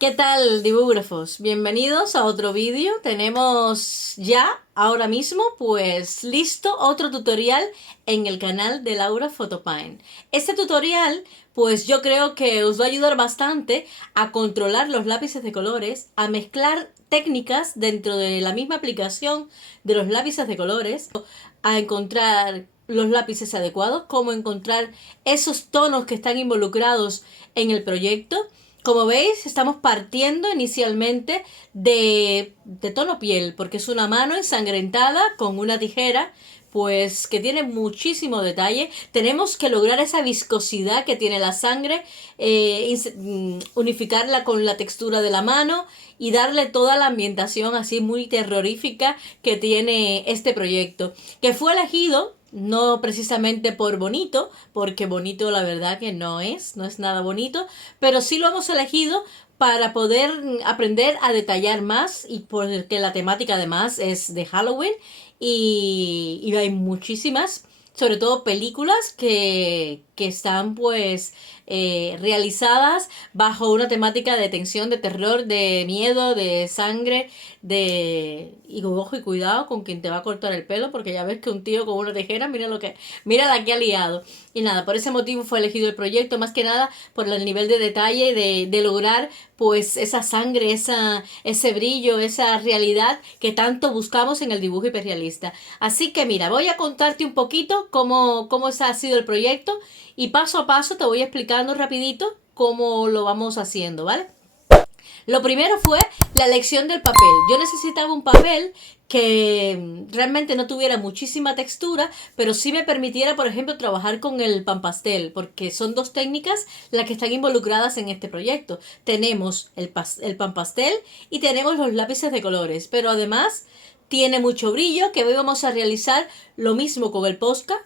¿Qué tal, dibúgrafos? Bienvenidos a otro vídeo. Tenemos ya, ahora mismo, pues listo otro tutorial en el canal de Laura Photopine. Este tutorial, pues yo creo que os va a ayudar bastante a controlar los lápices de colores, a mezclar técnicas dentro de la misma aplicación de los lápices de colores, a encontrar los lápices adecuados, cómo encontrar esos tonos que están involucrados en el proyecto. Como veis, estamos partiendo inicialmente de tono piel, porque es una mano ensangrentada con una tijera, pues que tiene muchísimo detalle. Tenemos que lograr esa viscosidad que tiene la sangre, unificarla con la textura de la mano y darle toda la ambientación así muy terrorífica que tiene este proyecto, que fue elegido no precisamente por bonito, porque bonito la verdad que no es nada bonito, pero sí lo hemos elegido para poder aprender a detallar más y porque la temática además es de Halloween y hay muchísimas, sobre todo películas que están pues realizadas bajo una temática de tensión, de terror, de miedo, de sangre, y ojo y cuidado con quien te va a cortar el pelo, porque ya ves que un tío con una tijera, mira la que ha liado. Y nada, por ese motivo fue elegido el proyecto, más que nada por el nivel de detalle de lograr pues esa sangre, ese brillo, esa realidad que tanto buscamos en el dibujo hiperrealista. Así que mira, voy a contarte un poquito cómo ha sido el proyecto y paso a paso te voy explicando rapidito cómo lo vamos haciendo, ¿vale? Lo primero fue la elección del papel. Yo necesitaba un papel que realmente no tuviera muchísima textura, pero sí me permitiera, por ejemplo, trabajar con el pan pastel, porque son dos técnicas las que están involucradas en este proyecto. Tenemos el pan pastel y tenemos los lápices de colores, pero además tiene mucho brillo, que hoy vamos a realizar lo mismo con el Posca,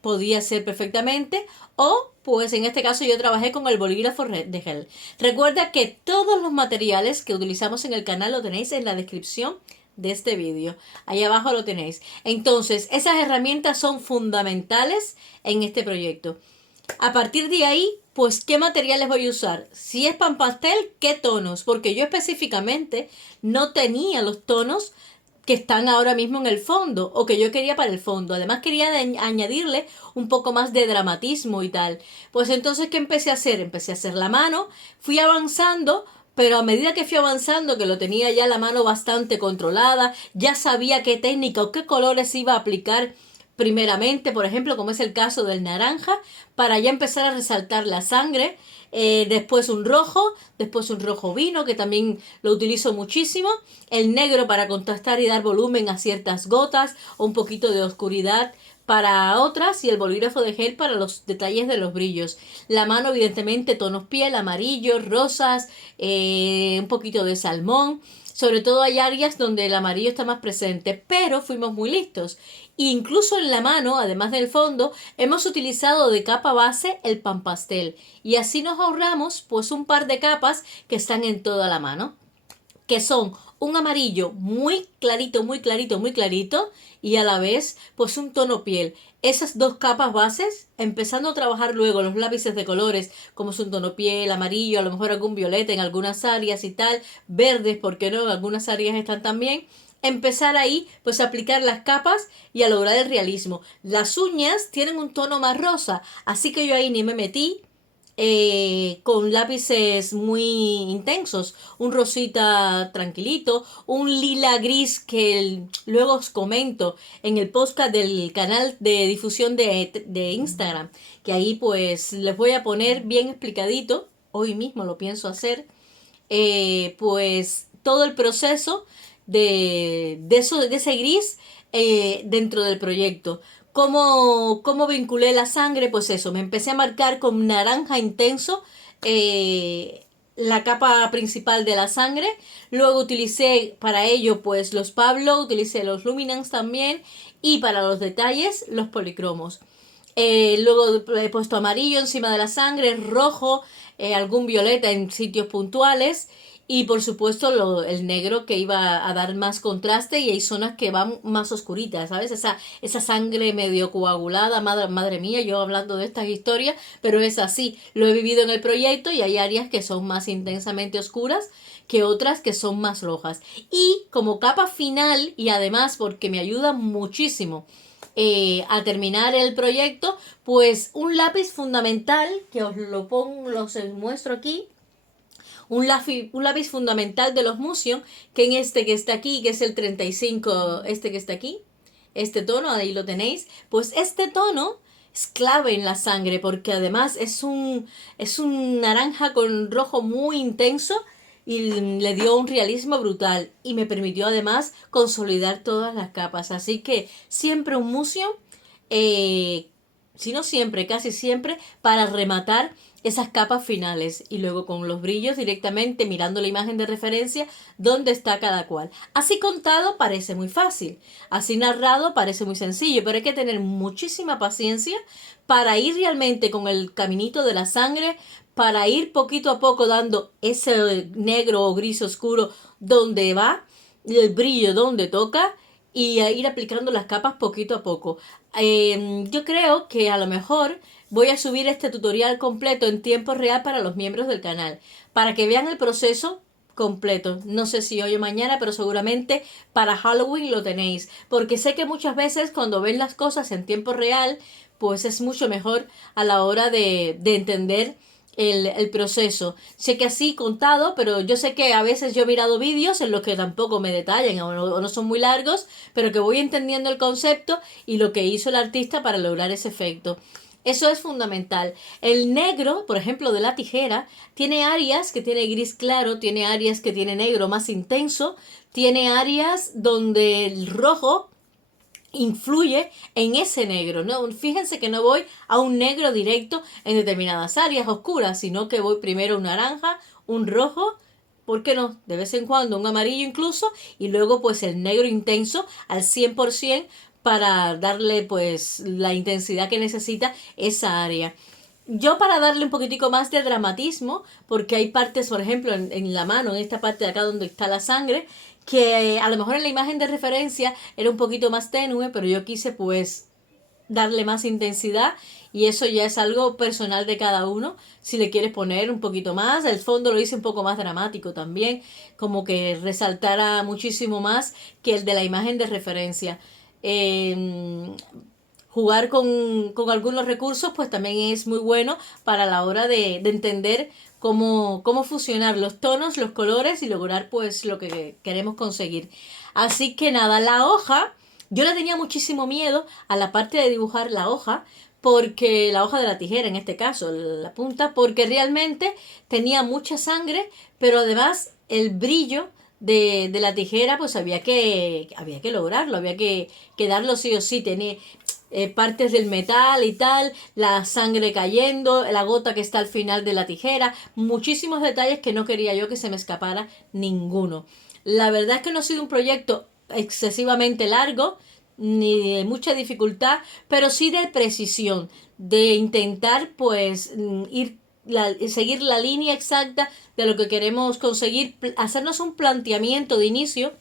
podía ser perfectamente, o pues en este caso yo trabajé con el bolígrafo de gel. Recuerda que todos los materiales que utilizamos en el canal lo tenéis en la descripción de este vídeo. Ahí abajo lo tenéis. Entonces, esas herramientas son fundamentales en este proyecto. A partir de ahí, pues, ¿qué materiales voy a usar? Si es pan pastel, ¿qué tonos? Porque yo específicamente no tenía los tonos que están ahora mismo en el fondo o que yo quería para el fondo. Además quería añadirle un poco más de dramatismo y tal. Pues entonces, ¿qué empecé a hacer? Empecé a hacer la mano, fui avanzando, pero a medida que fui avanzando, que lo tenía ya la mano bastante controlada, ya sabía qué técnica o qué colores iba a aplicar primeramente, por ejemplo, como es el caso del naranja, para ya empezar a resaltar la sangre, después un rojo vino, que también lo utilizo muchísimo, el negro para contrastar y dar volumen a ciertas gotas, o un poquito de oscuridad para otras, y el bolígrafo de gel para los detalles de los brillos. La mano, evidentemente, tonos piel, amarillos, rosas, un poquito de salmón. Sobre todo hay áreas donde el amarillo está más presente, pero fuimos muy listos. Incluso en la mano, además del fondo, hemos utilizado de capa base el pan pastel y así nos ahorramos pues un par de capas que están en toda la mano, que son un amarillo muy clarito, muy clarito, muy clarito y a la vez pues un tono piel. Esas dos capas bases, empezando a trabajar luego los lápices de colores, como es un tono piel, amarillo, a lo mejor algún violeta en algunas áreas y tal, verdes, porque no, en algunas áreas están también. Empezar ahí, pues a aplicar las capas y a lograr el realismo. Las uñas tienen un tono más rosa, así que yo ahí ni me metí, con lápices muy intensos, un rosita tranquilito, un lila gris que luego os comento en el podcast del canal de difusión de Instagram, que ahí pues les voy a poner bien explicadito, hoy mismo lo pienso hacer, pues todo el proceso de ese gris dentro del proyecto. ¿Cómo vinculé la sangre? Pues eso, me empecé a marcar con naranja intenso la capa principal de la sangre. Luego utilicé para ello pues los Pablo, utilicé los Luminance también y para los detalles los policromos. Luego he puesto amarillo encima de la sangre, rojo, algún violeta en sitios puntuales Y por supuesto el negro que iba a dar más contraste, y hay zonas que van más oscuritas, ¿sabes? Esa sangre medio coagulada, madre mía, yo hablando de estas historias, pero es así, lo he vivido en el proyecto y hay áreas que son más intensamente oscuras que otras que son más rojas. Y como capa final, y además porque me ayuda muchísimo a terminar el proyecto, pues un lápiz fundamental, que os lo pongo, los muestro aquí, un lápiz fundamental de los Musion, que en este que está aquí, que es el 35, este que está aquí, este tono, ahí lo tenéis, pues este tono es clave en la sangre porque además es un naranja con rojo muy intenso y le dio un realismo brutal y me permitió además consolidar todas las capas. Así que siempre un Musion, eh, si no siempre, casi siempre, para rematar esas capas finales y luego con los brillos directamente mirando la imagen de referencia dónde está cada cual. Así contado parece muy fácil, así narrado parece muy sencillo, pero hay que tener muchísima paciencia para ir realmente con el caminito de la sangre, para ir poquito a poco dando ese negro o gris oscuro donde va, el brillo donde toca y a ir aplicando las capas poquito a poco. Yo creo que a lo mejor voy a subir este tutorial completo en tiempo real para los miembros del canal, para que vean el proceso completo. No sé si hoy o mañana, pero seguramente para Halloween lo tenéis, porque sé que muchas veces cuando ven las cosas en tiempo real, pues es mucho mejor a la hora de entender el proceso. Sé que así contado, pero yo sé que a veces yo he mirado vídeos en los que tampoco me detallan o no son muy largos, pero que voy entendiendo el concepto y lo que hizo el artista para lograr ese efecto. Eso es fundamental. El negro, por ejemplo, de la tijera, tiene áreas que tiene gris claro, tiene áreas que tiene negro más intenso, tiene áreas donde el rojo influye en ese negro, ¿no? Fíjense que no voy a un negro directo en determinadas áreas oscuras, sino que voy primero a un naranja, un rojo, ¿por qué no? De vez en cuando un amarillo incluso, y luego pues el negro intenso al 100% para darle pues la intensidad que necesita esa área. Yo para darle un poquitico más de dramatismo, porque hay partes, por ejemplo, en la mano, en esta parte de acá donde está la sangre, que a lo mejor en la imagen de referencia era un poquito más tenue, pero yo quise pues darle más intensidad y eso ya es algo personal de cada uno. Si le quieres poner un poquito más, el fondo lo hice un poco más dramático también, como que resaltara muchísimo más que el de la imagen de referencia. Eh, Jugar con algunos recursos pues también es muy bueno para la hora de entender cómo fusionar los tonos, los colores y lograr pues lo que queremos conseguir. Así que nada, la hoja, yo le tenía muchísimo miedo a la parte de dibujar la hoja, porque la hoja de la tijera en este caso, la punta, porque realmente tenía mucha sangre, pero además el brillo de la tijera pues había que lograrlo, que darlo sí o sí, tenía partes del metal y tal, la sangre cayendo, la gota que está al final de la tijera, muchísimos detalles que no quería yo que se me escapara ninguno. La verdad es que no ha sido un proyecto excesivamente largo, ni de mucha dificultad, pero sí de precisión, de intentar pues seguir la línea exacta de lo que queremos conseguir, hacernos un planteamiento de inicio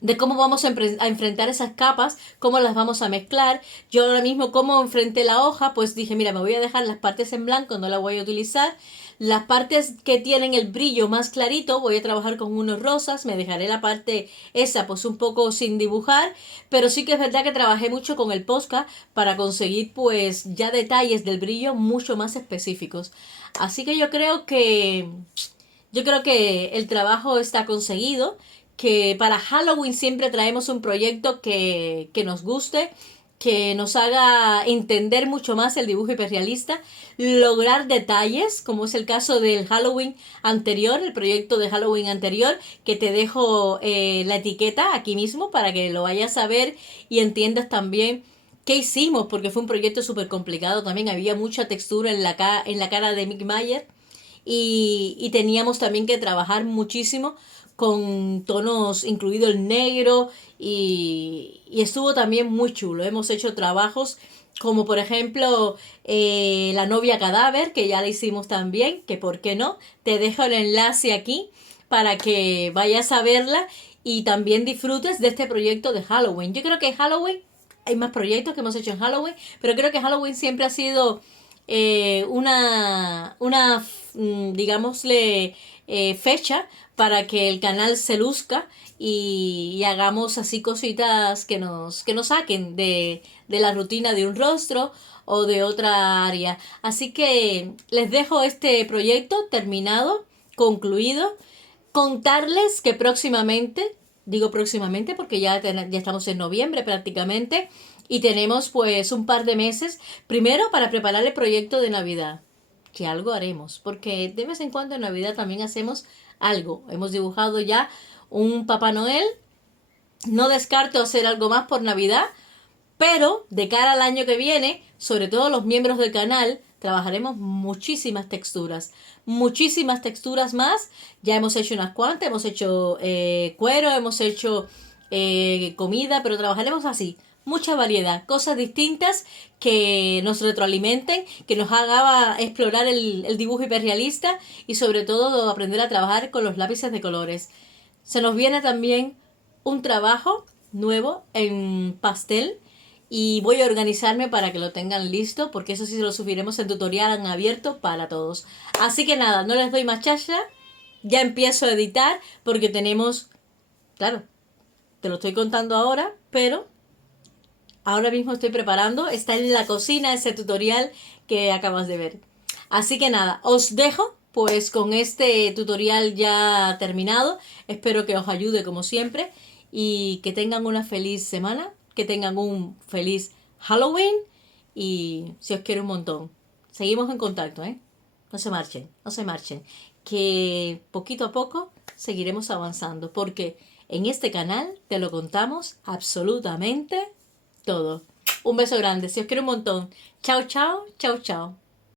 de cómo vamos a enfrentar esas capas, cómo las vamos a mezclar. Yo ahora mismo, como enfrenté la hoja, pues dije, mira, me voy a dejar las partes en blanco, no la voy a utilizar. Las partes que tienen el brillo más clarito, voy a trabajar con unos rosas, me dejaré la parte esa pues un poco sin dibujar, pero sí que es verdad que trabajé mucho con el Posca para conseguir pues ya detalles del brillo mucho más específicos. Así que yo creo que el trabajo está conseguido, que para Halloween siempre traemos un proyecto que nos guste, que nos haga entender mucho más el dibujo hiperrealista, lograr detalles, como es el caso del Halloween anterior, el proyecto de Halloween anterior, que te dejo la etiqueta aquí mismo para que lo vayas a ver y entiendas también qué hicimos, porque fue un proyecto súper complicado también, había mucha textura en la cara de Mick Mayer y teníamos también que trabajar muchísimo con tonos, incluido el negro, y estuvo también muy chulo. Hemos hecho trabajos como por ejemplo La novia cadáver, que ya la hicimos también, que por qué no, te dejo el enlace aquí para que vayas a verla y también disfrutes de este proyecto de Halloween. Yo creo que Halloween, hay más proyectos que hemos hecho en Halloween, pero creo que Halloween siempre ha sido digámosle, fecha para que el canal se luzca y hagamos así cositas que nos saquen de la rutina de un rostro o de otra área. Así que les dejo este proyecto terminado, concluido. Contarles que próximamente, digo próximamente porque ya estamos en noviembre prácticamente, y tenemos pues un par de meses, primero para preparar el proyecto de Navidad, que algo haremos, porque de vez en cuando en Navidad también hacemos algo. Hemos dibujado ya un Papá Noel, no descarto hacer algo más por Navidad, pero de cara al año que viene, sobre todo los miembros del canal, trabajaremos muchísimas texturas más. Ya hemos hecho unas cuantas, hemos hecho cuero, hemos hecho comida, pero trabajaremos así. Mucha variedad, cosas distintas que nos retroalimenten, que nos haga explorar el dibujo hiperrealista y sobre todo aprender a trabajar con los lápices de colores. Se nos viene también un trabajo nuevo en pastel y voy a organizarme para que lo tengan listo, porque eso sí se lo subiremos en tutorial en abierto para todos. Así que nada, no les doy más chacha, ya empiezo a editar porque tenemos, claro, te lo estoy contando ahora, pero ahora mismo estoy preparando, está en la cocina ese tutorial que acabas de ver. Así que nada, os dejo pues con este tutorial ya terminado. Espero que os ayude como siempre y que tengan una feliz semana, que tengan un feliz Halloween y si os quiero un montón. Seguimos en contacto, ¿eh? No se marchen, no se marchen. Que poquito a poco seguiremos avanzando porque en este canal te lo contamos absolutamente todo. Un beso grande, si os quiero un montón. Chao, chao, chao, chao.